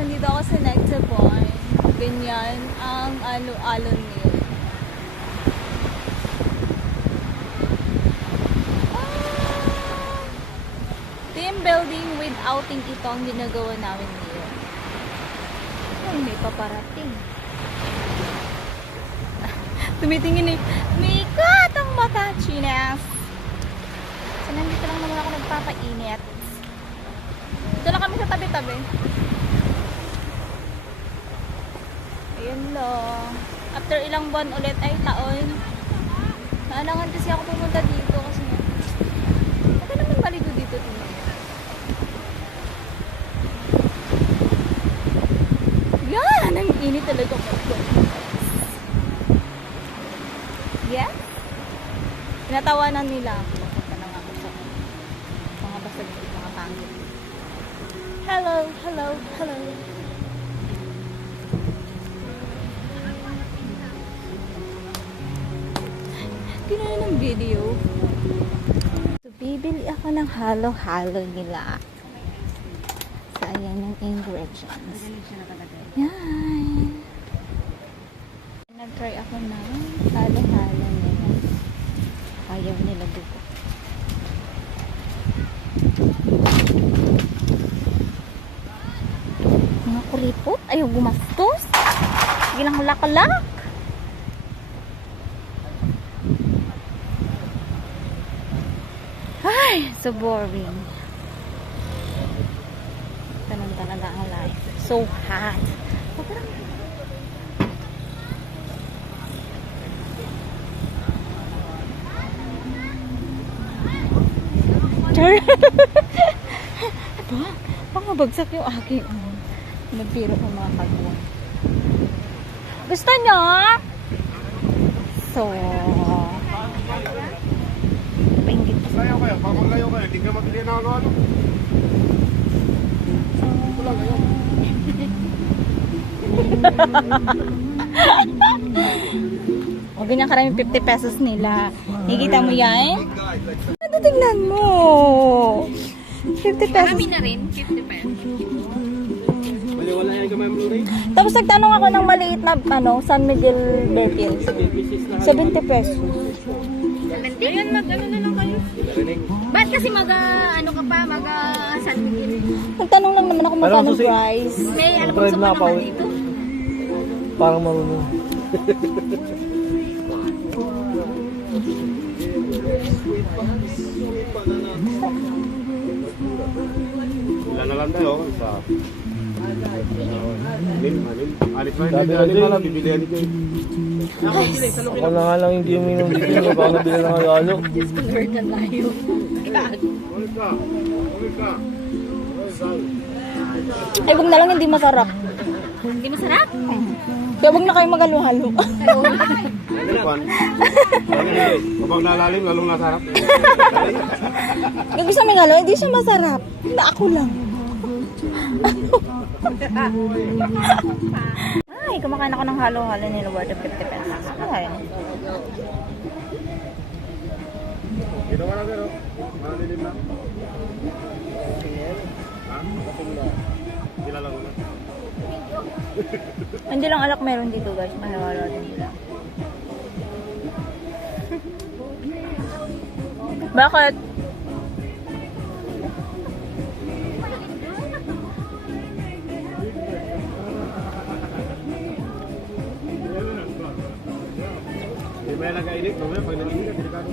nandito ako sa Nexapon. Ganyan ang alo-alon niyo. Team building with outing ito ang ginagawa namin ngayon. Ay, may paparating. Tumitingin eh. Mikot ang mata, Chinas. So, nandito lang naman ako nagpapainit. Dito lang kami sa tabi-tabi. Ayun lang. After ilang buwan ulit ay taon. Naalangan kasi ako pumunta dito kasi okay naman maligo dito. Yan! Ang init talaga. Yeah? Tinatawanan nila ako. Punta na nga ako sa mga basag mga pangit. Hello, hello, hello. Tingnan ng video. So, bibili ako ng halo-halo nila. So, ayan ang ingredients. Yan. Nag-try ako ng halo-halo nila. Ayaw nila dito. Mga kuripot. Ayaw gumastos. Sige lang lak-lak. Ay, so boring. Ganun talaga ang life. So hot. Char! Aba, pangabagsak yung aking nagtiro ng mga kagwa. Gusto nyo? So, paingit. Layo kayo, pag layo kayo, hindi ka mabili na ano-ano. Wala kayo. O, ganyan karami 50 pesos nila. Nakikita mo yan? Ano tingnan mo? 50 pesos. Marami na rin, 50 pesos. Wala yan kamay Blu-ray. Tapos nagtanong ako ng maliit na San Miguel Betis. 70 pesos. 70? Ayan, mag-ano na lang kayo. Ba't kasi ano ka pa, San Miguel? Nagtanong lang naman ako magkano price. May alam mo sa naman dito? Parang marunong. Wala na lang tayo. Sa... Alis na Sabi hindi. na Alis na lang, din. bibili ko. Ako na nga lang hindi uminom dito. Baka nabili ng halo. Diyos ko, Lord na tayo. Ulit ka. Ulit ka. Ay, wag na lang hindi masarap. Hindi masarap? Kaya wag na kayo mag-halo-halo. Ano pan? Kapag nalalim, lalong nasarap. Yung gusto may halo, hindi siya masarap. Na ako lang. Ay, kumakain ako ng halo-halo nila worth of 50 pesos. Ay. Dito ka na pero. Malilim na. Ha? Kapag na. Kilala ko na. Hindi lang alak meron dito guys. Mahalo-halo din nila. Bakit? Hindi ba yan nag-init? Pag nag-init, delikado.